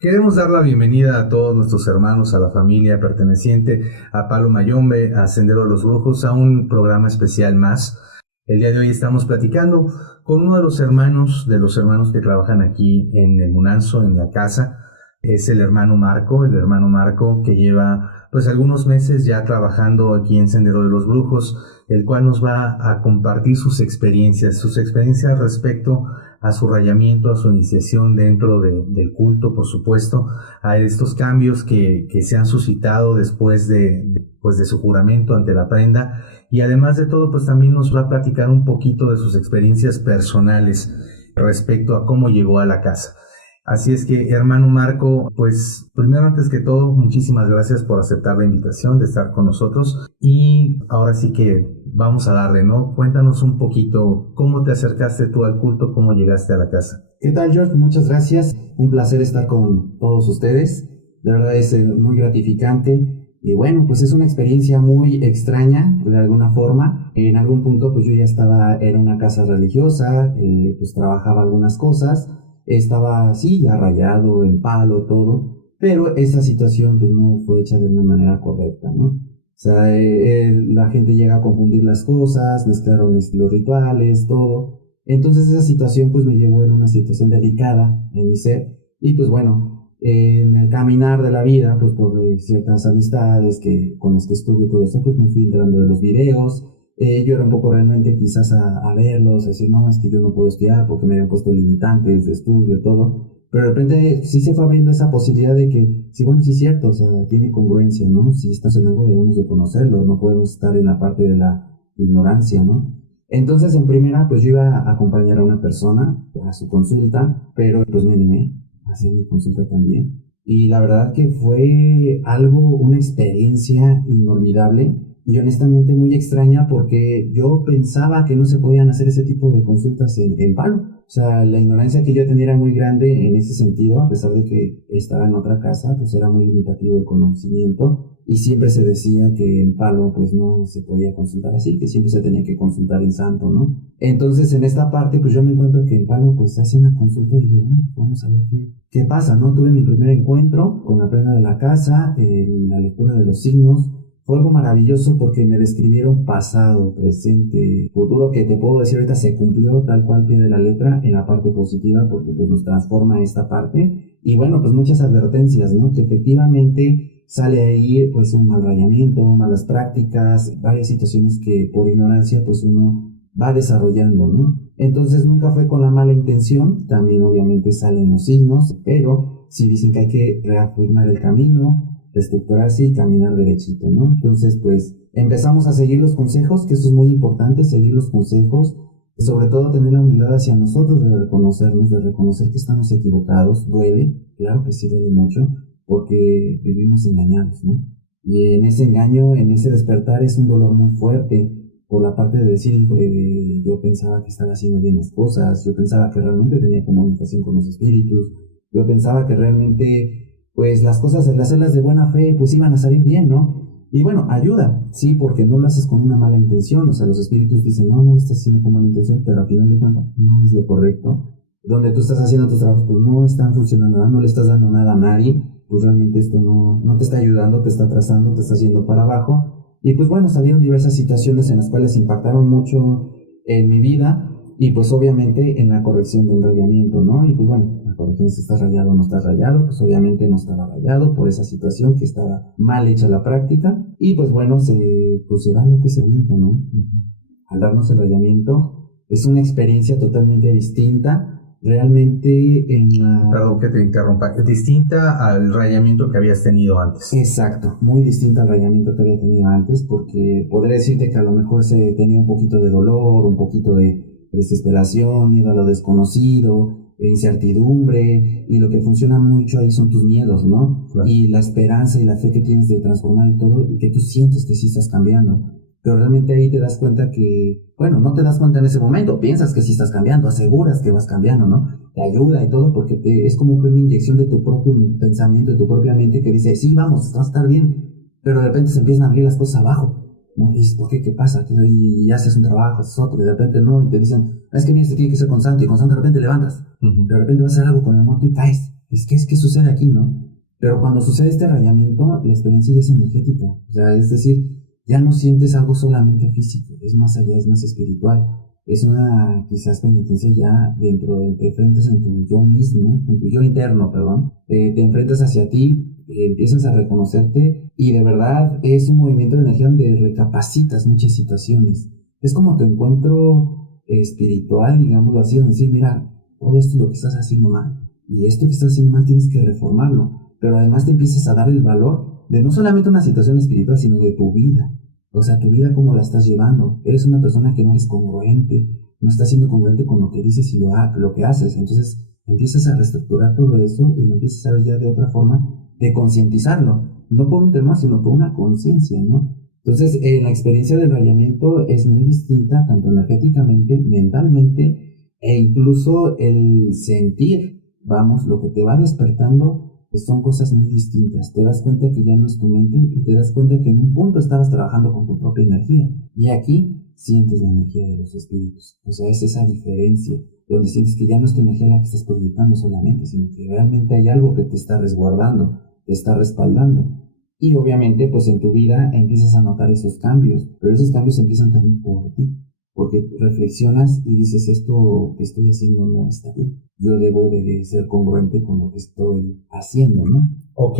Queremos dar la bienvenida a todos nuestros hermanos, a la familia perteneciente a Palo Mayombe, a Sendero de los Brujos, a un programa especial más. El día de hoy estamos platicando con uno de los hermanos que trabajan aquí en el Munanzo, en la casa. Es el hermano Marco que lleva pues algunos meses ya trabajando aquí en Sendero de los Brujos, el cual nos va a compartir sus experiencias respecto a su rayamiento, a su iniciación dentro del culto, por supuesto, a estos cambios que se han suscitado después de su juramento ante la prenda, y además de todo, pues también nos va a platicar un poquito de sus experiencias personales respecto a cómo llegó a la casa. Así es que, hermano Marco, pues primero, antes que todo, muchísimas gracias por aceptar la invitación de estar con nosotros. Y ahora sí que vamos a darle, ¿no? Cuéntanos un poquito cómo te acercaste tú al culto, cómo llegaste a la casa. ¿Qué tal, George? Muchas gracias. Un placer estar con todos ustedes. De verdad es muy gratificante. Y bueno, pues es una experiencia muy extraña, de alguna forma. En algún punto, pues yo ya estaba en una casa religiosa, pues trabajaba algunas cosas. Estaba así, ya rayado, en palo, todo. Pero esa situación pues no fue hecha de una manera correcta, ¿no? O sea, la gente llega a confundir las cosas, mezclaron los rituales, todo. Entonces esa situación pues me llevó en una situación delicada en mi ser. Y pues bueno, en el caminar de la vida, pues por ciertas amistades con las que estuve y todo eso, pues me fui enterando de los videos. Yo era un poco renuente quizás a verlos, a decir, no, es que yo no puedo estudiar porque me habían puesto limitantes de estudio, todo. Pero de repente sí se fue abriendo esa posibilidad de que, sí, bueno, sí es cierto, o sea, tiene congruencia, ¿no? Si estás en algo debemos de conocerlo, no podemos estar en la parte de la ignorancia, ¿no? Entonces, en primera, pues yo iba a acompañar a una persona a su consulta, pero pues me animé a hacer mi consulta también. Y la verdad que fue una experiencia inolvidable y honestamente muy extraña porque yo pensaba que no se podían hacer ese tipo de consultas en palo. O sea, la ignorancia que yo tenía era muy grande en ese sentido, a pesar de que estaba en otra casa, pues era muy limitativo el conocimiento y siempre se decía que en palo pues no se podía consultar así, que siempre se tenía que consultar en santo, ¿no? Entonces en esta parte pues yo me encuentro que en palo pues se hace una consulta y digo, bueno, vamos a ver qué pasa, ¿no? Tuve mi primer encuentro con la prenda de la casa, la lectura de los signos. Fue algo maravilloso porque me describieron pasado, presente, futuro, que te puedo decir ahorita se cumplió tal cual pie de la letra en la parte positiva porque pues nos transforma esta parte. Y bueno, pues muchas advertencias, ¿no? Que efectivamente sale ahí pues un mal rayamiento, malas prácticas, varias situaciones que por ignorancia pues uno va desarrollando, ¿no? Entonces nunca fue con la mala intención, también obviamente salen los signos, pero sí dicen que hay que reafirmar el camino, reestructurarse y caminar derechito, ¿no? Entonces, pues empezamos a seguir los consejos, que eso es muy importante, seguir los consejos, sobre todo tener la humildad hacia nosotros de reconocernos, de reconocer que estamos equivocados, duele, claro que sí duele mucho, porque vivimos engañados, ¿no? Y en ese engaño, en ese despertar es un dolor muy fuerte, por la parte de decir, híjole, yo pensaba que estaba haciendo bien las cosas, yo pensaba que realmente tenía comunicación con los espíritus, yo pensaba que realmente pues las cosas, al hacerlas de buena fe, pues iban a salir bien, ¿no? Y bueno, ayuda, sí, porque no lo haces con una mala intención, o sea, los espíritus dicen, no, no lo estás haciendo con mala intención, pero al final de cuentas no es lo correcto. Donde tú estás haciendo tus trabajos, pues no están funcionando, no le estás dando nada a nadie, pues realmente esto no te está ayudando, te está atrasando, te está haciendo para abajo. Y pues bueno, salieron diversas situaciones en las cuales impactaron mucho en mi vida, y pues obviamente en la corrección de un rayamiento, ¿no? Y pues bueno, la corrección si estás rayado o no estás rayado, pues obviamente no estaba rayado por esa situación que estaba mal hecha la práctica. Y pues bueno, se da lo que se evita, ¿no? Al darnos el rayamiento, es una experiencia totalmente distinta. Realmente Perdón que te interrumpa, distinta al rayamiento que habías tenido antes. Exacto, muy distinta al rayamiento que había tenido antes, porque podría decirte que a lo mejor se tenía un poquito de dolor, un poquito de desesperación, miedo a lo desconocido, incertidumbre, y lo que funciona mucho ahí son tus miedos, ¿no? Claro. Y la esperanza y la fe que tienes de transformar y todo, y que tú sientes que sí estás cambiando. Pero realmente ahí te das cuenta que, bueno, no te das cuenta en ese momento, piensas que sí estás cambiando, aseguras que vas cambiando, ¿no? Te ayuda y todo porque es como que una inyección de tu propio pensamiento, de tu propia mente que dice, sí, vamos a estar bien, pero de repente se empiezan a abrir las cosas abajo, ¿no? Y dices, ¿por qué? ¿Qué pasa? Y haces un trabajo, haces otro, y de repente no, y te dicen, es que mira, esto tiene que ser constante, y constante de repente levantas, de repente vas a hacer algo con el muerto y caes, es que sucede aquí, ¿no? Pero cuando sucede este rayamiento, la experiencia ya es energética. O sea, es decir, ya no sientes algo solamente físico, es más allá, es más espiritual. Es una quizás penitencia ya dentro de, te enfrentas en tu yo mismo, en tu yo interno, perdón, te enfrentas hacia ti, empiezas a reconocerte y de verdad es un movimiento de energía donde recapacitas muchas situaciones. Es como tu encuentro espiritual, digámoslo así, donde decir, mira, todo esto es lo que estás haciendo mal y esto que estás haciendo mal tienes que reformarlo, pero además te empiezas a dar el valor de no solamente una situación espiritual, sino de tu vida. O sea, tu vida, ¿cómo la estás llevando? Eres una persona que no es congruente, no estás siendo congruente con lo que dices y lo que haces. Entonces, empiezas a reestructurar todo eso y lo empiezas a ver ya de otra forma de concientizarlo. No por un tema, sino por una conciencia, ¿no? Entonces, la experiencia del rayamiento es muy distinta, tanto energéticamente, mentalmente, e incluso el sentir, vamos, lo que te va despertando pues son cosas muy distintas. Te das cuenta que ya no es tu mente y te das cuenta que en un punto estabas trabajando con tu propia energía. Y aquí sientes la energía de los espíritus. O sea, es esa diferencia, donde sientes que ya no es tu energía la que estás proyectando solamente, sino que realmente hay algo que te está resguardando, te está respaldando. Y obviamente, pues en tu vida empiezas a notar esos cambios, pero esos cambios empiezan también por ti. Porque reflexionas y dices, esto que estoy haciendo no está bien. Yo debo de ser congruente con lo que estoy haciendo, ¿no? Ok,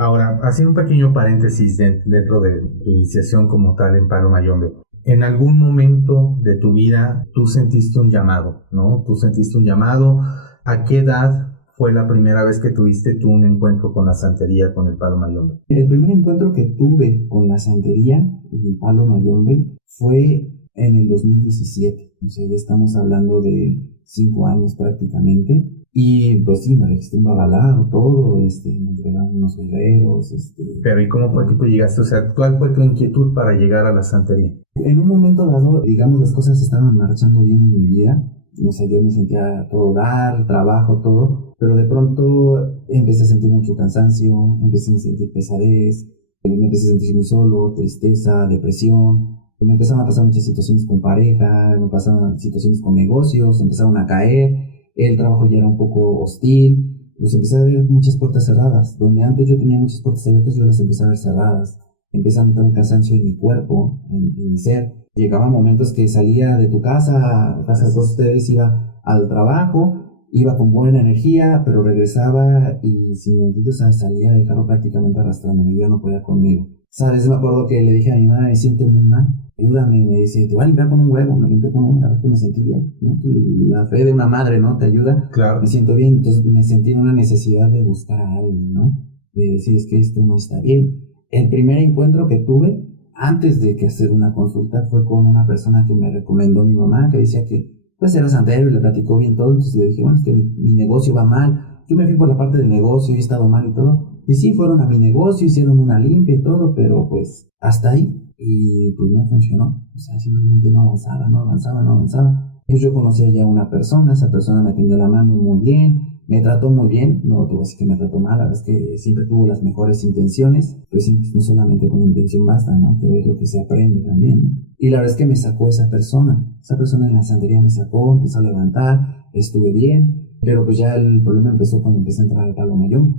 ahora, haciendo un pequeño paréntesis dentro de tu iniciación como tal en Palo Mayombe. En algún momento de tu vida tú sentiste un llamado, ¿no? Tú sentiste un llamado. ¿A qué edad fue la primera vez que tuviste tú un encuentro con la santería, con el Palo Mayombe? El primer encuentro que tuve con la santería en el Palo Mayombe fue en el 2017, o sea, ya estamos hablando de 5 años prácticamente, y pues sí, me registré un babalado, todo, me entregaron unos guerreros, Pero ¿y cómo fue que tú llegaste? O sea, ¿cuál fue tu inquietud para llegar a la santería? En un momento dado, digamos, las cosas estaban marchando bien en mi vida, o sea, yo me sentía a todo dar, trabajo, todo, pero de pronto empecé a sentir mucho cansancio, empecé a sentir pesadez, me empecé a sentir muy solo, tristeza, depresión. Me empezaron a pasar muchas situaciones con pareja, me pasaron situaciones con negocios, empezaron a caer, el trabajo ya era un poco hostil, pues empecé a ver muchas puertas cerradas, donde antes yo tenía muchas puertas abiertas, yo las empecé a ver cerradas, empecé a notar un cansancio en mi cuerpo, en mi ser. Llegaban momentos que salía de tu casa, casa de todos ustedes, iba al trabajo, iba con buena energía, pero regresaba y sin sentido, o sea, salía del carro prácticamente arrastrándome, yo no podía conmigo. ¿Sabes? Me acuerdo que le dije a mi madre, me siento muy mal, ayúdame, y me dice, te voy a limpiar con un huevo, me limpié con un huevo, que me sentí bien, ¿no? La fe de una madre, ¿no? Te ayuda, claro. Me siento bien, entonces me sentí en una necesidad de buscar a alguien, ¿no? De decir, es que esto no está bien. El primer encuentro que tuve, antes de que hacer una consulta, fue con una persona que me recomendó mi mamá, que decía que, pues era santero y le platicó bien todo, entonces le dije, bueno, es que mi negocio va mal, yo me fui por la parte del negocio y he estado mal y todo. Y sí, fueron a mi negocio, hicieron una limpia y todo, pero pues hasta ahí. Y pues no funcionó. O sea, simplemente no avanzaba. Pues yo conocía ya a una persona, esa persona me tendió la mano muy bien, me trató muy bien, no te voy a decir que me trató mal, la verdad es que siempre tuvo las mejores intenciones, pues no solamente con intención basta, ¿no? Que es lo que se aprende también. Y la verdad es que me sacó esa persona en la santería me sacó, empezó a levantar, estuve bien, pero pues ya el problema empezó cuando empecé a entrar al Palo Mayombe.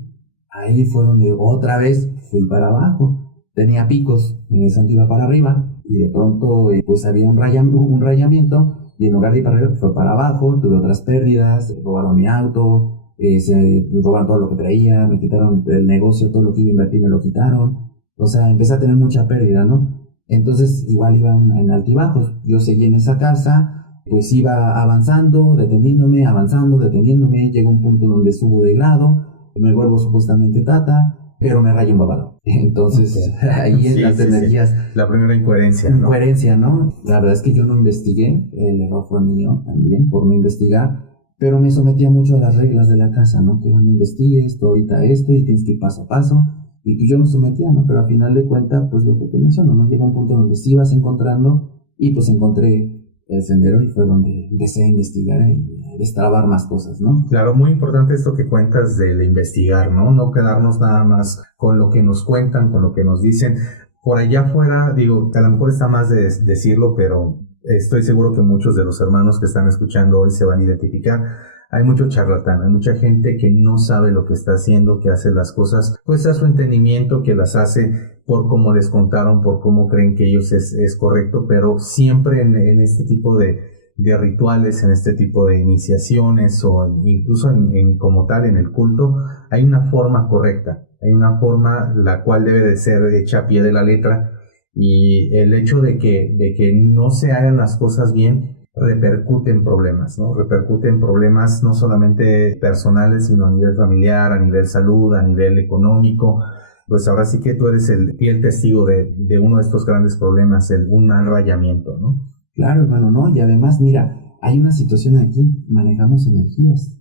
Ahí fue donde otra vez fui para abajo. Tenía picos, en el santo iba para arriba, y de pronto pues había un rayamiento, y en lugar de ir para arriba fue para abajo, tuve otras pérdidas, robaron mi auto, se robaron todo lo que traía, me quitaron el negocio, todo lo que iba a invertir me lo quitaron, o sea, empecé a tener mucha pérdida, ¿no? Entonces igual iba en altibajos, yo seguí en esa casa, pues iba avanzando, deteniéndome, avanzando, deteniéndome, llegó un punto donde subo de grado, me vuelvo supuestamente tata, pero me rayo un babado. Entonces, okay. Ahí en las energías. Sí. La primera incoherencia, ¿no? Incoherencia, ¿no? La verdad es que yo no investigué, el error fue mío también por no investigar, pero me sometía mucho a las reglas de la casa, ¿no? Que no investigues, tú ahorita esto y tienes que ir paso a paso. Y pues yo me sometía, ¿no? Pero al final de cuentas, pues lo que te menciono, ¿no? Llega un punto donde sí vas encontrando, y pues encontré el sendero y fue donde empecé a investigar y destrabar más cosas, ¿no? Claro, muy importante esto que cuentas de investigar, ¿no? No quedarnos nada más con lo que nos cuentan, con lo que nos dicen. Por allá afuera, digo, a lo mejor está más de decirlo, pero estoy seguro que muchos de los hermanos que están escuchando hoy se van a identificar. hay mucho charlatán, hay mucha gente que no sabe lo que está haciendo, que hace las cosas pues a su entendimiento, que las hace por cómo les contaron, por cómo creen que ellos es correcto, pero siempre en este tipo de rituales, en este tipo de iniciaciones o incluso como tal en el culto, hay una forma correcta, hay una forma la cual debe de ser hecha a pie de la letra, y el hecho de que no se hagan las cosas bien repercute en problemas, ¿no? Repercute en problemas no solamente personales, sino a nivel familiar, a nivel salud, a nivel económico. Pues ahora sí que tú eres el fiel testigo de uno de estos grandes problemas, un mal rayamiento, ¿no? Claro, hermano, ¿no? Y además, mira, hay una situación aquí, manejamos energías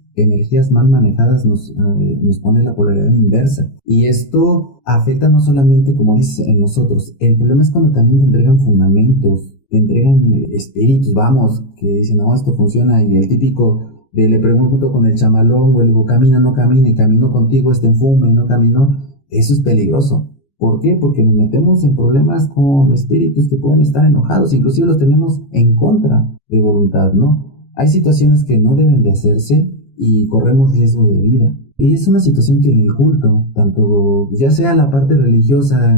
mal manejadas nos pone la polaridad inversa. Y esto afecta no solamente, como dices, en nosotros. El problema es cuando también te entregan fundamentos, te entregan espíritus, vamos, que dicen, no, esto funciona. Y el típico de le pregunto con el chamalón, o el digo, camina, no camine, camino contigo, fume, no caminó. Eso es peligroso. ¿Por qué? Porque nos metemos en problemas con espíritus que pueden estar enojados, inclusive los tenemos en contra de voluntad, ¿no? Hay situaciones que no deben de hacerse y corremos riesgo de vida. Y es una situación que en el culto, tanto ya sea la parte religiosa,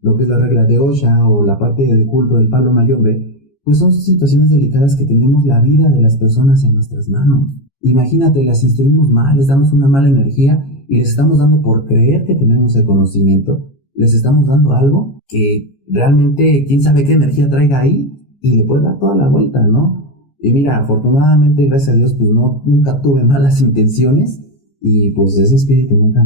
lo que es la regla de Osha o la parte del culto del Palo Mayombe, pues son situaciones delicadas que tenemos la vida de las personas en nuestras manos. Imagínate, las instruimos mal, les damos una mala energía y les estamos dando por creer que tenemos el conocimiento, les estamos dando algo que realmente quién sabe qué energía traiga ahí y le puede dar toda la vuelta, ¿no? Y mira, afortunadamente, gracias a Dios, pues nunca tuve malas intenciones y pues ese espíritu nunca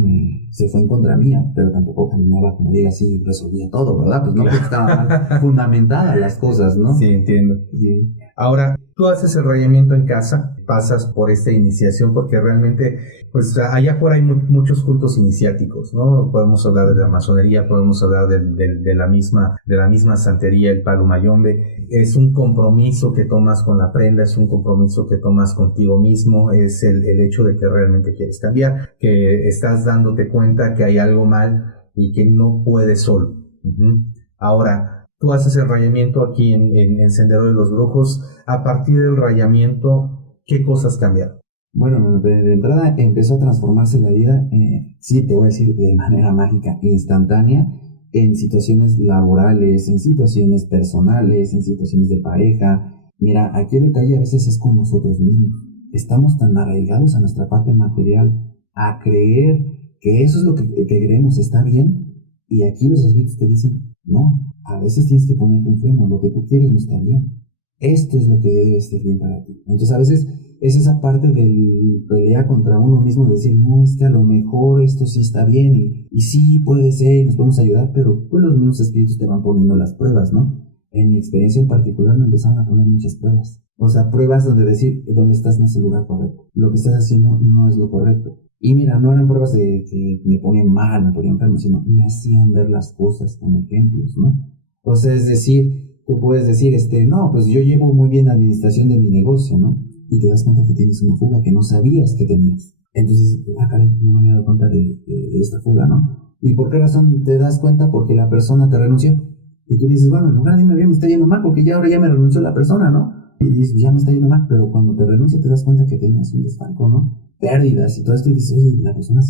se fue en contra mía, pero tampoco caminaba, como diga, así resolvía todo, ¿verdad? Pues no, porque estaban mal fundamentadas las cosas, ¿no? Sí, entiendo. Sí. Ahora, tú haces el rayamiento en casa, pasas por esta iniciación porque realmente, pues allá afuera hay muchos cultos iniciáticos, ¿no? Podemos hablar de la masonería, podemos hablar de la misma santería, el Palo Mayombe. Es un compromiso que tomas con la prenda, es un compromiso que tomas contigo mismo, es el hecho de que realmente quieres cambiar, que estás dándote cuenta que hay algo mal y que no puedes solo. Ahora, tú haces el rayamiento aquí en Sendero de los Brujos. A partir del rayamiento, ¿qué cosas cambiaron? Bueno, de entrada empezó a transformarse la vida, sí, te voy a decir, de manera mágica, instantánea, en situaciones laborales, en situaciones personales, en situaciones de pareja. Mira, aquí el detalle a veces es con nosotros mismos. Estamos tan arraigados a nuestra parte material, a creer que eso es lo que queremos, está bien, y aquí los espíritus te dicen, no, a veces tienes que ponerte un freno, lo que tú quieres no está bien. Esto es lo que debe estar bien para ti. Entonces a veces es esa parte del pelea contra uno mismo, de decir, no, es que a lo mejor esto sí está bien y sí puede ser, nos podemos ayudar, pero pues los mismos espíritus te van poniendo las pruebas, ¿no? En mi experiencia en particular me empezaron a poner muchas pruebas. O sea, pruebas donde decir, ¿dónde estás en ese lugar correcto? Lo que estás haciendo no es lo correcto. Y mira, no eran pruebas de que me ponían mal, me ponían enfermo, sino me hacían ver las cosas con ejemplos, ¿no? O sea, es decir, tú puedes decir, no, pues yo llevo muy bien la administración de mi negocio, ¿no? Y te das cuenta que tienes una fuga que no sabías que tenías. Entonces, caray, no me había dado cuenta de esta fuga, ¿no? ¿Y por qué razón te das cuenta? Porque la persona te renunció. Y tú dices, bueno, en lugar de irme bien, me está yendo mal, porque ya ahora ya me renunció la persona, ¿no? Y dices, ya me está yendo mal, pero cuando te renuncia te das cuenta que tenías un desfalco, ¿no? Pérdidas y todo esto, y dices, oye, la persona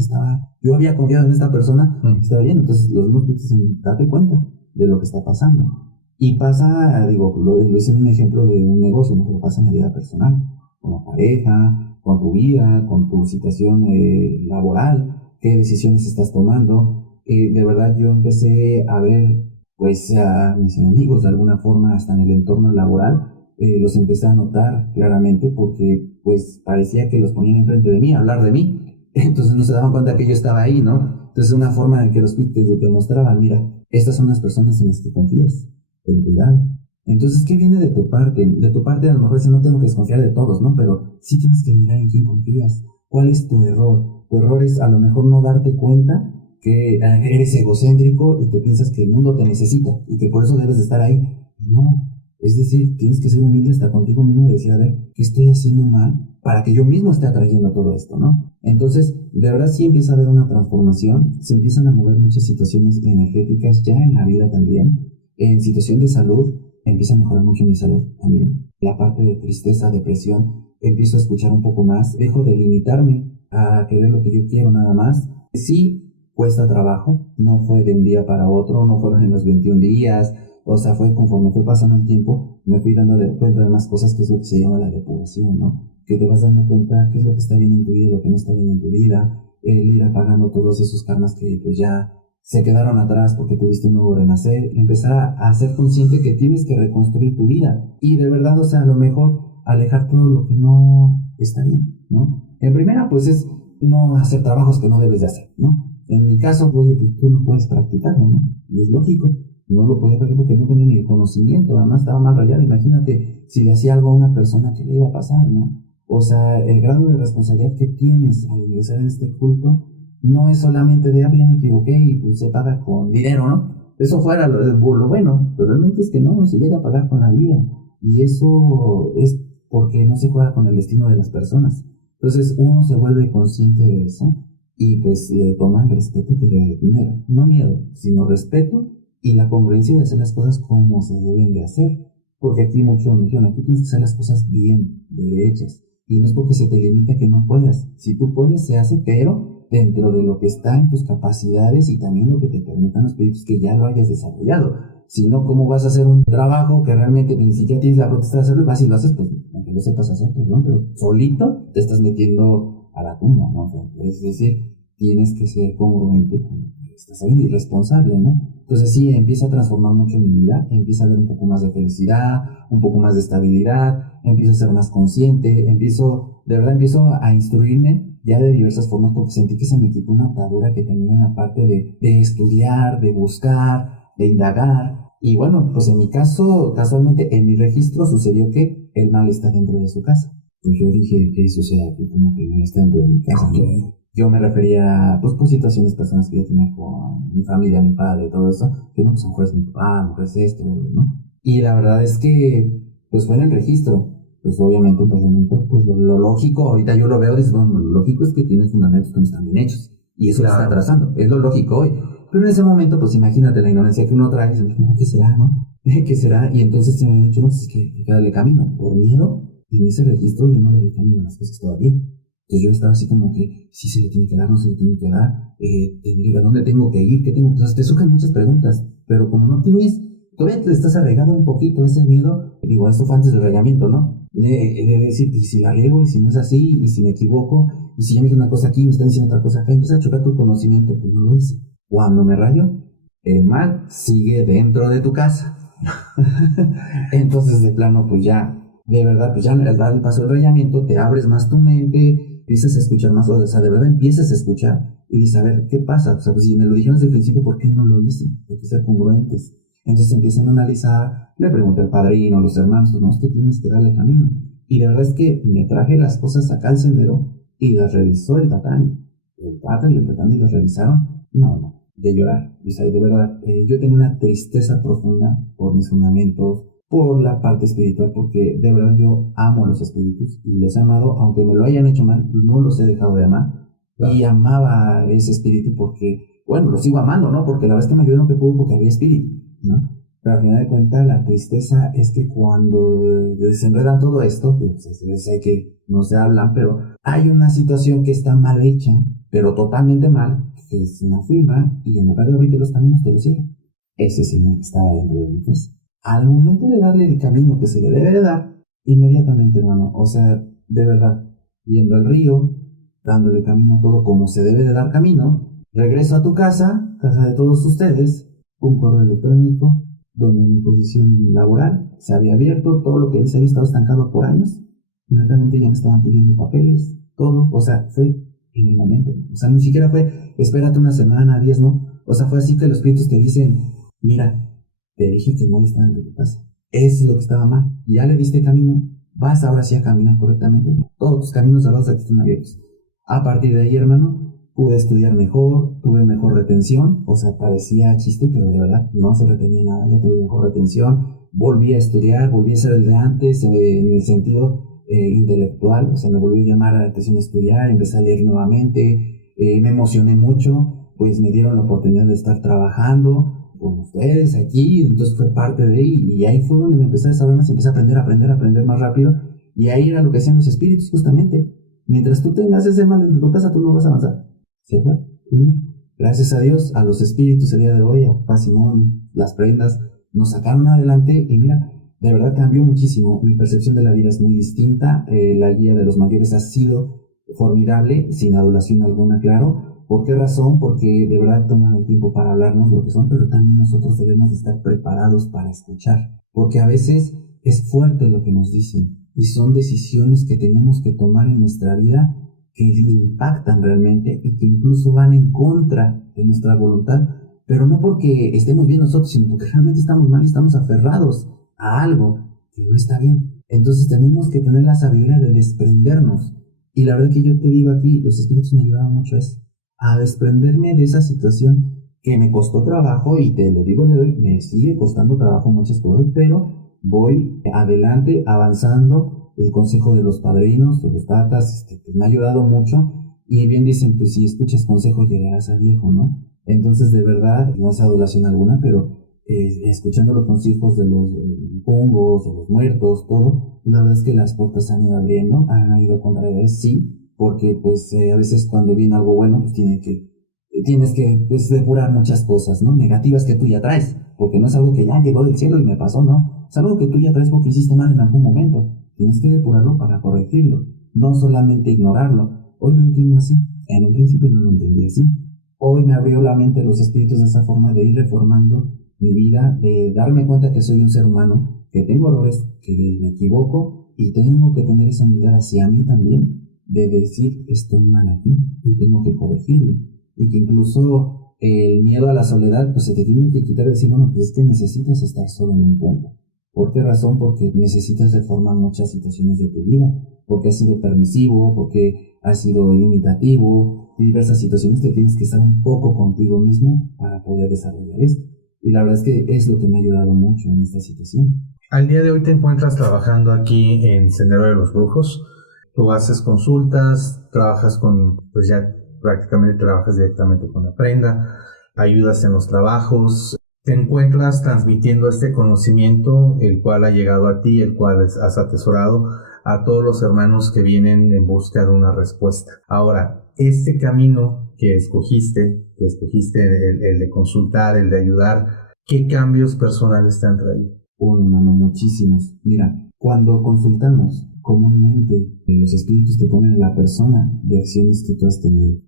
yo había confiado en esta persona, estaba bien. Entonces los mismos dicen, date cuenta de lo que está pasando. Y pasa, digo, lo hice en un ejemplo de un negocio, ¿no? Pero pasa en la vida personal, con la pareja, con tu vida, con tu situación laboral, qué decisiones estás tomando. De verdad yo empecé a ver, pues, a mis enemigos de alguna forma, hasta en el entorno laboral, los empecé a notar claramente porque, pues, parecía que los ponían enfrente de mí, a hablar de mí. Entonces no se daban cuenta que yo estaba ahí, ¿no? Entonces una forma en que los espíritus te mostraban, mira, estas son las personas en las que confías. Ten cuidado. Entonces, ¿qué viene de tu parte? De tu parte, a lo mejor no tengo que desconfiar de todos, ¿no? Pero sí tienes que mirar en quién confías. ¿Cuál es tu error? Tu error es a lo mejor no darte cuenta que eres egocéntrico y que piensas que el mundo te necesita y que por eso debes de estar ahí. No. Es decir, tienes que ser humilde hasta contigo mismo y decir, a ver, ¿qué estoy haciendo mal para que yo mismo esté atrayendo todo esto, ¿no? Entonces, de verdad sí empieza a haber una transformación, se empiezan a mover muchas situaciones energéticas ya en la vida también. En situación de salud, empieza a mejorar mucho mi salud también. La parte de tristeza, depresión, empiezo a escuchar un poco más, dejo de limitarme a querer lo que yo quiero nada más. Sí, cuesta trabajo, no fue de un día para otro, no fueron en los 21 días, o sea, fue conforme fue pasando el tiempo, me fui dando cuenta de más cosas, que es lo que se llama la depuración, ¿no? Que te vas dando cuenta qué es lo que está bien en tu vida y lo que no está bien en tu vida, el ir apagando todos esos karmas que pues ya se quedaron atrás porque tuviste un nuevo renacer, empezar a ser consciente que tienes que reconstruir tu vida y de verdad, o sea, a lo mejor alejar todo lo que no está bien, ¿no? En primera, pues es no hacer trabajos que no debes de hacer, ¿no? En mi caso, oye, pues tú no puedes practicarlo, ¿no? Y es lógico, no lo podía hacer porque no tenía ni el conocimiento, además estaba más rayado, imagínate si le hacía algo a una persona, ¿qué le iba a pasar, no? O sea, el grado de responsabilidad que tienes al ingresar en este culto no es solamente de, ya me equivoqué y pues se paga con dinero, ¿no? Eso fuera lo bueno, pero realmente es que no, se llega a pagar con la vida. Y eso es porque no se juega con el destino de las personas. Entonces uno se vuelve consciente de eso y pues le toma el respeto que debe tener. No miedo, sino respeto y la congruencia de hacer las cosas como se deben de hacer. Porque aquí mucho me dijeron, aquí tienes que hacer las cosas bien, derechas. Y no es porque se te limita que no puedas. Si tú puedes, se hace, pero dentro de lo que está en tus capacidades y también lo que te permitan los proyectos que ya lo hayas desarrollado. Si no, ¿cómo vas a hacer un trabajo que realmente ni siquiera tienes la potestad de hacerlo? Y vas y lo haces, pues, aunque lo sepas hacer, perdón, pero solito te estás metiendo a la tumba, ¿no? Es decir, tienes que ser congruente con lo que estás haciendo y responsable, ¿no? Entonces sí, empieza a transformar mucho mi vida, empieza a ver un poco más de felicidad, un poco más de estabilidad, empiezo a ser más consciente, de verdad empiezo a instruirme ya de diversas formas porque sentí que se me quitó una atadura que tenía en la parte de estudiar, de buscar, de indagar. Y bueno, pues en mi caso, casualmente en mi registro sucedió que el mal está dentro de su casa. Pues yo dije, ¿qué sucede aquí? Como que no está dentro de mi casa. Yo me refería, pues, por situaciones personas que yo tenía con mi familia, mi padre, todo eso, que no, pues, a lo mejor es mi papá, a lo mejor es esto, ¿no? Y la verdad es que, pues, fue en el registro. Pues, obviamente, el tratamiento, pues, lo lógico, ahorita yo lo veo, dices, bueno, lo lógico es que tienes fundamentos que no están bien hechos. Y eso claro, está atrasando, es lo lógico hoy. Pero en ese momento, pues, imagínate la ignorancia que uno trae, y dices, ¿qué será, no? ¿Qué será? Y entonces se me han dicho, no, pues, es que hay que darle camino. Por miedo, en ese registro yo no le di camino a las cosas todavía. Entonces yo estaba así como que, si se le tiene que dar, no se le tiene que dar, ¿dónde tengo que ir? ¿Qué tengo? Entonces te surgen muchas preguntas, pero como no tienes, todavía te estás arraigando un poquito ese miedo, digo, esto fue antes del reglamento, ¿no? De decir, y si la riego, y si no es así, y si me equivoco, y si ya me dice una cosa aquí, me están diciendo otra cosa acá, empieza a chocar tu conocimiento, pues no lo hice. Cuando me rayo, el mal sigue dentro de tu casa. Entonces de plano, pues ya, de verdad, pues ya al dar el paso del rayamiento, te abres más tu mente, empiezas a escuchar más, o sea, de verdad empiezas a escuchar y dices, a ver, ¿qué pasa? O sea, pues si me lo dijeron desde el principio, ¿por qué no lo hice? Hay que ser congruentes. Entonces empiezan a analizar, le pregunté al padrino, a los hermanos, pues no, usted tienes que darle camino. Y la verdad es que me traje las cosas acá al sendero y las revisó el tatán. El tatán y el tatán y las revisaron. No, de llorar. O sea, de verdad, yo tenía una tristeza profunda por mis fundamentos, por la parte espiritual, porque de verdad yo amo a los espíritus y los he amado, aunque me lo hayan hecho mal, no los he dejado de amar. Claro. Y amaba a ese espíritu porque, bueno, lo sigo amando, ¿no? Porque la vez que me ayudaron que pudo porque había espíritu, ¿no? Pero al final de cuentas, la tristeza es que cuando desenredan todo esto, pues sé que no se hablan, pero hay una situación que está mal hecha, pero totalmente mal, que es una firma, y en lugar de abrirte los caminos, te los cierran. Ese es el que estaba dentro de mi casa. Al momento de darle el camino que se le debe de dar, inmediatamente, hermano, o sea, de verdad, yendo al río, dándole camino a todo como se debe de dar camino, regreso a tu casa, casa de todos ustedes, un correo electrónico, donde mi posición laboral se había abierto, todo lo que se había estado estancado por años, inmediatamente ya me estaban pidiendo papeles, todo, o sea, fue en el momento, o sea, ni siquiera fue, espérate una semana, 10, no, o sea, fue así que los espíritus te dicen, mira, te dije que no estaba en tu casa. Es lo que estaba mal. Ya le diste camino. Vas ahora sí a caminar correctamente. Todos tus caminos cerrados aquí están abiertos. A partir de ahí, hermano, pude estudiar mejor, tuve mejor retención. O sea, parecía chiste, pero de verdad no se retenía nada. Ya tuve mejor retención. Volví a estudiar, volví a ser el de antes en el sentido intelectual. O sea, me volví a llamar a la atención a estudiar, empecé a leer nuevamente. Me emocioné mucho, pues me dieron la oportunidad de estar trabajando. con ustedes aquí, entonces fue parte de ahí, y ahí fue donde me empecé a saber más y empecé a aprender más rápido, y ahí era lo que hacían los espíritus justamente. Mientras tú tengas ese mal en tu casa, tú no vas a avanzar. ¿Se fue? Y gracias a Dios, a los espíritus el día de hoy, a Papá Simón, las prendas, nos sacaron adelante, y mira, de verdad cambió muchísimo. Mi percepción de la vida es muy distinta. La guía de los mayores ha sido formidable, sin adulación alguna, claro. ¿Por qué razón? Porque de verdad toman el tiempo para hablarnos lo que son, pero también nosotros debemos de estar preparados para escuchar. Porque a veces es fuerte lo que nos dicen y son decisiones que tenemos que tomar en nuestra vida que impactan realmente y que incluso van en contra de nuestra voluntad, pero no porque estemos bien nosotros, sino porque realmente estamos mal y estamos aferrados a algo que no está bien. Entonces tenemos que tener la sabiduría de desprendernos. Y la verdad que yo te digo aquí, los espíritus me ayudaron mucho a desprenderme de esa situación que me costó trabajo, y te lo digo, me sigue costando trabajo muchas cosas, pero voy adelante, avanzando. El consejo de los padrinos, de los tatas, pues me ha ayudado mucho. Y bien dicen, pues si escuchas consejos llegarás a viejo, ¿no? Entonces, de verdad, no es adulación alguna, pero escuchando los consejos de los pungos, de los muertos, todo, la verdad es que las puertas se han ido abriendo, han ido contrarias, sí, porque pues a veces cuando viene algo bueno, pues tienes que pues, depurar muchas cosas, ¿no? Negativas que tú ya traes, porque no es algo que ya llegó del cielo y me pasó, no. Es algo que tú ya traes porque hiciste mal en algún momento. Tienes que depurarlo para corregirlo, no solamente ignorarlo. Hoy lo entiendo así, en un principio no lo entendí así. Hoy me abrió la mente los espíritus de esa forma de ir reformando mi vida, de darme cuenta que soy un ser humano, que tengo errores, que me equivoco, y tengo que tener esa humildad hacia mí también, de decir estoy mal aquí y tengo que corregirlo. Y que incluso el miedo a la soledad pues se te tiene que quitar y decir, bueno, pues es que necesitas estar solo en un punto. ¿Por qué razón? Porque necesitas reformar muchas situaciones de tu vida, porque has sido permisivo, porque has sido limitativo, diversas situaciones que tienes que estar un poco contigo mismo para poder desarrollar esto. Y la verdad es que es lo que me ha ayudado mucho en esta situación. Al día de hoy te encuentras trabajando aquí en Sendero de los Brujos. Tú haces consultas, trabajas pues ya prácticamente trabajas directamente con la prenda, ayudas en los trabajos. Te encuentras transmitiendo este conocimiento, el cual ha llegado a ti, el cual has atesorado a todos los hermanos que vienen en busca de una respuesta. Ahora, este camino que escogiste el de consultar, el de ayudar, ¿qué cambios personales te han traído? Hermano, muchísimos. Mira, cuando consultamos, comúnmente los espíritus te ponen en la persona de acciones que tú has tenido.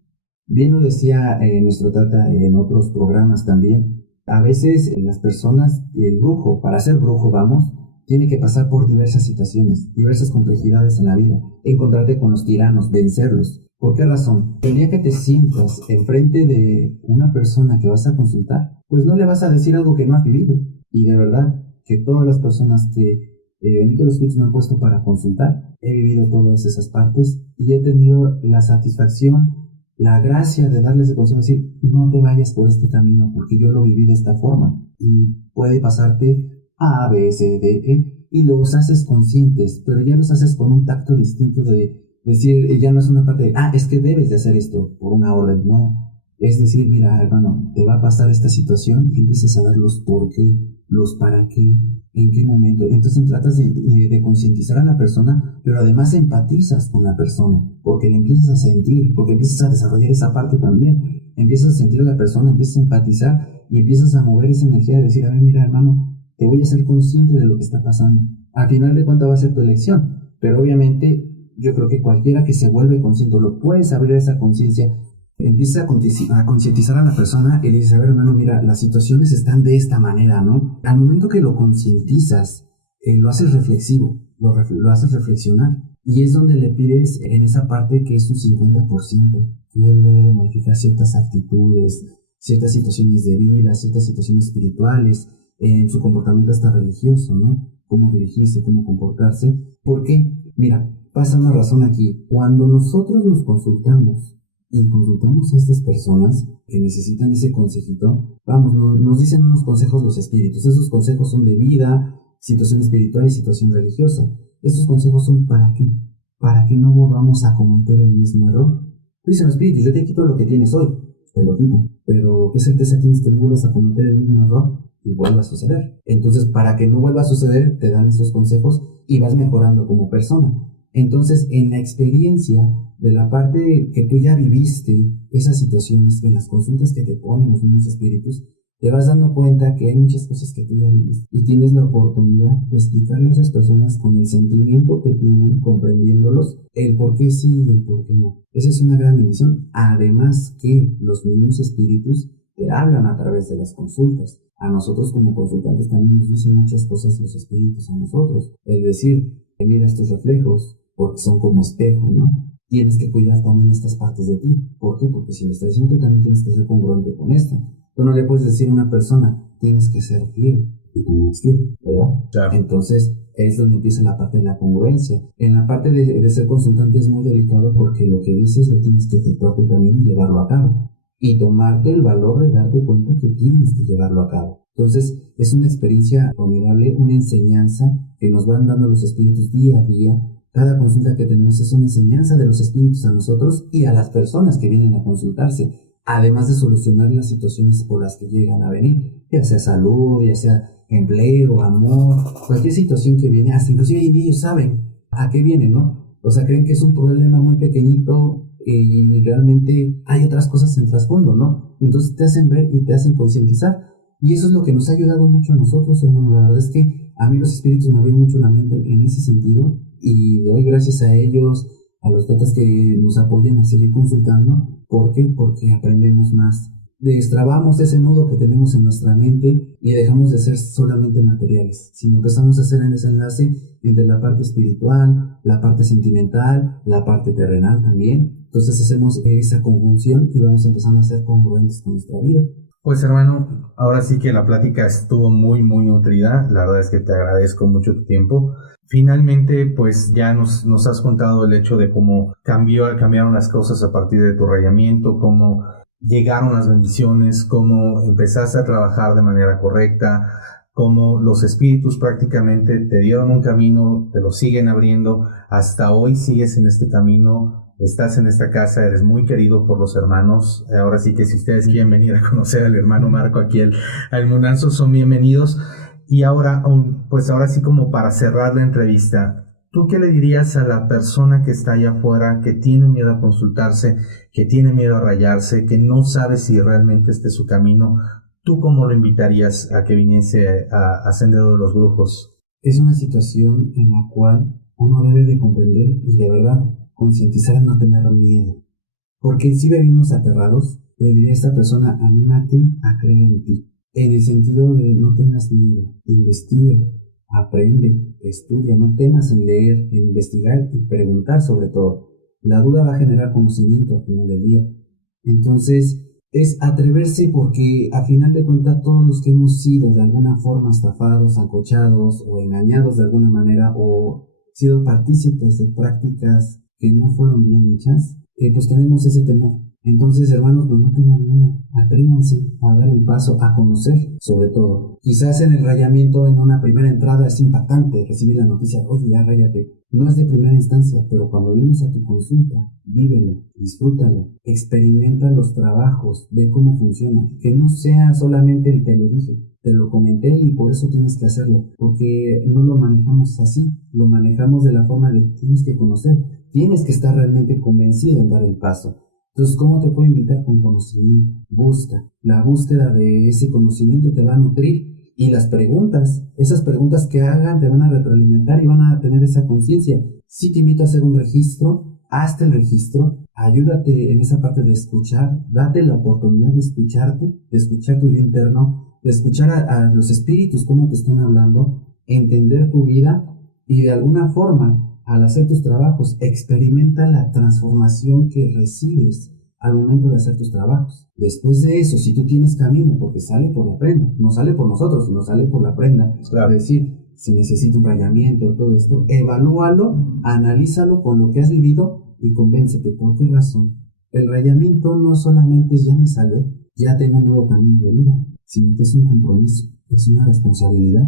Bien lo decía nuestro tata en otros programas también. A veces las personas, el brujo, para ser brujo, tiene que pasar por diversas situaciones, diversas complejidades en la vida, encontrarte con los tiranos, vencerlos. ¿Por qué razón? El día que te sientas enfrente de una persona que vas a consultar, pues no le vas a decir algo que no has vivido. Y de verdad que todas las personas que Benito los Espíritus me han puesto para consultar, he vivido todas esas partes y he tenido la satisfacción, la gracia de darles el consejo, decir, no te vayas por este camino porque yo lo viví de esta forma y puede pasarte A, B, C, D, E, y los haces conscientes, pero ya los haces con un tacto distinto de decir, ya no es una parte de, es que debes de hacer esto por una orden, no. Es decir, mira, hermano, te va a pasar esta situación y empiezas a dar los por qué, los para qué, en qué momento. Entonces tratas de concientizar a la persona, pero además empatizas con la persona, porque le empiezas a sentir, porque empiezas a desarrollar esa parte también. Empiezas a sentir a la persona, empiezas a empatizar y empiezas a mover esa energía de decir, a ver, mira, hermano, te voy a hacer consciente de lo que está pasando. Al final de cuentas va a ser tu elección, pero obviamente yo creo que cualquiera que se vuelve consciente, lo puedes abrir esa conciencia, empieza a concientizar a la persona y le dice, a ver, hermano, mira, las situaciones están de esta manera, ¿no? Al momento que lo concientizas, lo haces reflexivo, lo haces reflexionar. Y es donde le pides en esa parte que es un 50%, que él debe modificar ciertas actitudes, ciertas situaciones de vida, ciertas situaciones espirituales, en su comportamiento hasta religioso, ¿no? Cómo dirigirse, cómo comportarse. Porque, mira, pasa una razón aquí. Cuando nosotros nos consultamos, y consultamos a estas personas que necesitan ese consejito, nos dicen unos consejos los espíritus. Esos consejos son de vida, situación espiritual y situación religiosa. Estos consejos son ¿para qué? Para que no volvamos a cometer el mismo error. Dicen los espíritus, yo te quito lo que tienes hoy, te lo quitan. Pero ¿qué certeza tienes que no vuelvas a cometer el mismo error y vuelva a suceder? Entonces, para que no vuelva a suceder, te dan esos consejos y vas mejorando como persona. Entonces, en la experiencia de la parte que tú ya viviste, esas situaciones, en las consultas que te ponen los mismos espíritus, te vas dando cuenta que hay muchas cosas que tú ya viviste y tienes la oportunidad de explicarle a esas personas con el sentimiento que tienen, comprendiéndolos, el por qué sí y el por qué no. Esa es una gran bendición. Además que los mismos espíritus te hablan a través de las consultas. A nosotros como consultantes también nos dicen muchas cosas los espíritus a nosotros. Es decir, que mira estos reflejos, porque son como espejo, ¿no? Tienes que cuidar también estas partes de ti. ¿Por qué? Porque si lo estás diciendo, tú también tienes que ser congruente con esto. Tú no le puedes decir a una persona, tienes que ser fiel, y tú no eres fiel, ¿verdad? Claro. Entonces, es donde empieza la parte de la congruencia. En la parte de ser consultante es muy delicado porque lo que dices lo tienes que efectuar tú también y llevarlo a cabo. Y tomarte el valor de darte cuenta que tienes que llevarlo a cabo. Entonces, es una experiencia formidable, una enseñanza que nos van dando los espíritus día a día. Cada consulta que tenemos es una enseñanza de los espíritus a nosotros y a las personas que vienen a consultarse, además de solucionar las situaciones por las que llegan a venir, ya sea salud, ya sea empleo, amor, cualquier situación que viene, hasta inclusive ellos saben a qué viene, ¿no? O sea, creen que es un problema muy pequeñito y realmente hay otras cosas en trasfondo, ¿no? Entonces te hacen ver y te hacen concientizar. Y eso es lo que nos ha ayudado mucho a nosotros, hermano. La verdad es que a mí los espíritus me abrieron mucho la mente en ese sentido y doy gracias a ellos, a los tatas que nos apoyan a seguir consultando. ¿Por qué? Porque aprendemos más. Destrabamos ese nudo que tenemos en nuestra mente y dejamos de ser solamente materiales, sino empezamos a hacer el desenlace entre la parte espiritual, la parte sentimental, la parte terrenal también. Entonces hacemos esa conjunción y vamos empezando a ser congruentes con nuestra vida. Pues hermano, ahora sí que la plática estuvo muy nutrida. La verdad es que te agradezco mucho tu tiempo. Finalmente, pues ya nos has contado el hecho de cómo cambiaron las cosas a partir de tu rayamiento, cómo llegaron las bendiciones, cómo empezaste a trabajar de manera correcta, cómo los espíritus prácticamente te dieron un camino, te lo siguen abriendo, hasta hoy sigues en este camino. Estás en esta casa, eres muy querido por los hermanos. Ahora sí que si ustedes quieren venir a conocer al hermano Marco aquí al Munanzo, son bienvenidos. Y ahora, pues ahora sí como para cerrar la entrevista, ¿tú qué le dirías a la persona que está allá afuera, que tiene miedo a consultarse, que tiene miedo a rayarse, que no sabe si realmente este es su camino? ¿Tú cómo lo invitarías a que viniese a Sendero de los Brujos? Es una situación en la cual uno debe de comprender y de verdad concientizar a no tener miedo. Porque si vivimos aterrados, le diría a esta persona, anímate a creer en ti. En el sentido de no tengas miedo, investiga, aprende, estudia, no temas en leer, en investigar y preguntar sobre todo. La duda va a generar conocimiento al final del día. Entonces, es atreverse porque a final de cuentas todos los que hemos sido de alguna forma estafados, ancochados o engañados de alguna manera o sido partícipes de prácticas que no fueron bien hechas, pues tenemos ese temor. Entonces, hermanos, pues no tengan miedo, atrévanse a dar el paso, a conocer, sobre todo. Quizás en el rayamiento, en una primera entrada, es impactante recibir la noticia, oye, ya ráyate. No es de primera instancia, pero cuando vienes a tu consulta, vívelo, disfrútalo, experimenta los trabajos, ve cómo funciona. Que no sea solamente el te lo dije, te lo comenté y por eso tienes que hacerlo, porque no lo manejamos así, lo manejamos de la forma de tienes que conocer, tienes que estar realmente convencido en dar el paso. Entonces, ¿cómo te puedo invitar? Con conocimiento. Busca. La búsqueda de ese conocimiento te va a nutrir. Y las preguntas, esas preguntas que hagan te van a retroalimentar y van a tener esa conciencia. Sí te invito a hacer un registro, hazte el registro, ayúdate en esa parte de escuchar, date la oportunidad de escucharte, de escuchar tu yo interno, de escuchar a los espíritus cómo te están hablando, entender tu vida y de alguna forma, al hacer tus trabajos, experimenta la transformación que recibes al momento de hacer tus trabajos. Después de eso, si tú tienes camino, porque sale por la prenda, no sale por nosotros, sino sale por la prenda. Claro. Es decir, si necesita un rayamiento, todo esto, evalúalo, analízalo con lo que has vivido y convéncete. ¿Por qué razón? El rayamiento no solamente es ya me salvé, ya tengo un nuevo camino de vida, sino que es un compromiso, es una responsabilidad.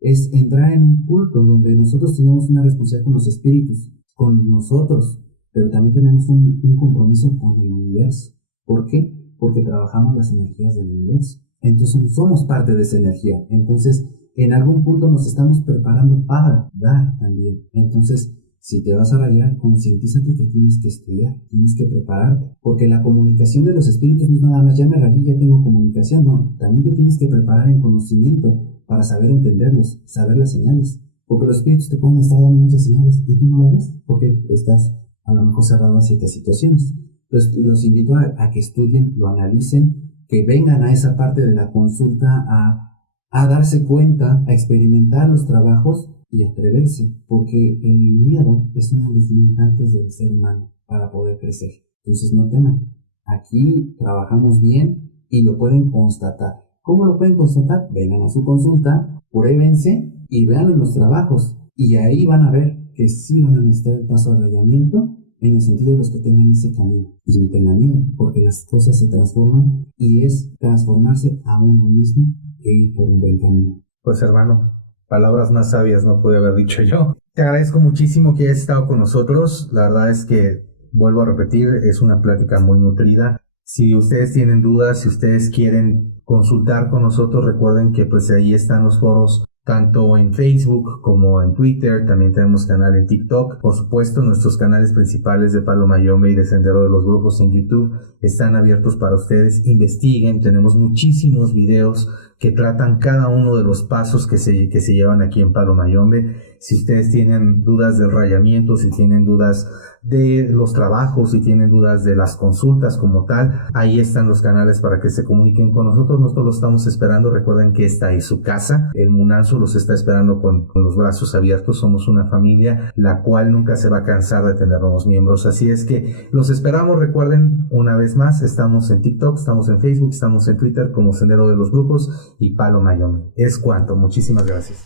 Es entrar en un culto donde nosotros tenemos una responsabilidad con los espíritus, con nosotros, pero también tenemos un compromiso con el universo. ¿Por qué? porque trabajamos las energías del universo. Entonces somos parte de esa energía. Entonces, en algún punto nos estamos preparando para dar también. Entonces, si te vas a rayar, concientízate que tienes que estudiar, tienes que prepararte, porque la comunicación de los espíritus no es nada más, ya me rayé, ya tengo comunicación, no, también te tienes que preparar en conocimiento para saber entenderlos, saber las señales, porque los espíritus te pueden estar dando muchas señales y tú no las ves, porque estás a lo mejor cerrado a ciertas situaciones. Entonces, los invito a que estudien, lo analicen, que vengan a esa parte de la consulta a darse cuenta, a experimentar los trabajos y atreverse, porque el miedo es una de las limitantes del ser humano para poder crecer. Entonces no teman, aquí trabajamos bien y lo pueden constatar. ¿Cómo lo pueden constatar? Vengan a su consulta, pruébense y vean en los trabajos, y ahí van a ver que sí van a necesitar el paso al rayamiento, en el sentido de los que tengan ese camino. Y no tengan miedo, porque las cosas se transforman y es transformarse a uno mismo e ir por un buen camino. Pues hermano, palabras más sabias no pude haber dicho yo. Te agradezco muchísimo que hayas estado con nosotros. La verdad es que, vuelvo a repetir, es una plática muy nutrida. Si ustedes tienen dudas, si ustedes quieren consultar con nosotros, recuerden que pues ahí están los foros, tanto en Facebook como en Twitter. También tenemos canal en TikTok. Por supuesto, nuestros canales principales de Palo Mayombe y de Sendero de los Brujos en YouTube están abiertos para ustedes. Investiguen, tenemos muchísimos videos que tratan cada uno de los pasos que se llevan aquí en Palo Mayombe. Si ustedes tienen dudas del rayamiento, si tienen dudas de los trabajos, si tienen dudas de las consultas como tal, ahí están los canales para que se comuniquen con nosotros. Nosotros los estamos esperando. Recuerden que esta es su casa. El Munanzo los está esperando con los brazos abiertos. Somos una familia la cual nunca se va a cansar de tener nuevos miembros. Así es que los esperamos. Recuerden, una vez más, estamos en TikTok, estamos en Facebook, estamos en Twitter como Sendero de los Brujos y Palo Mayombe. Es cuanto. Muchísimas gracias.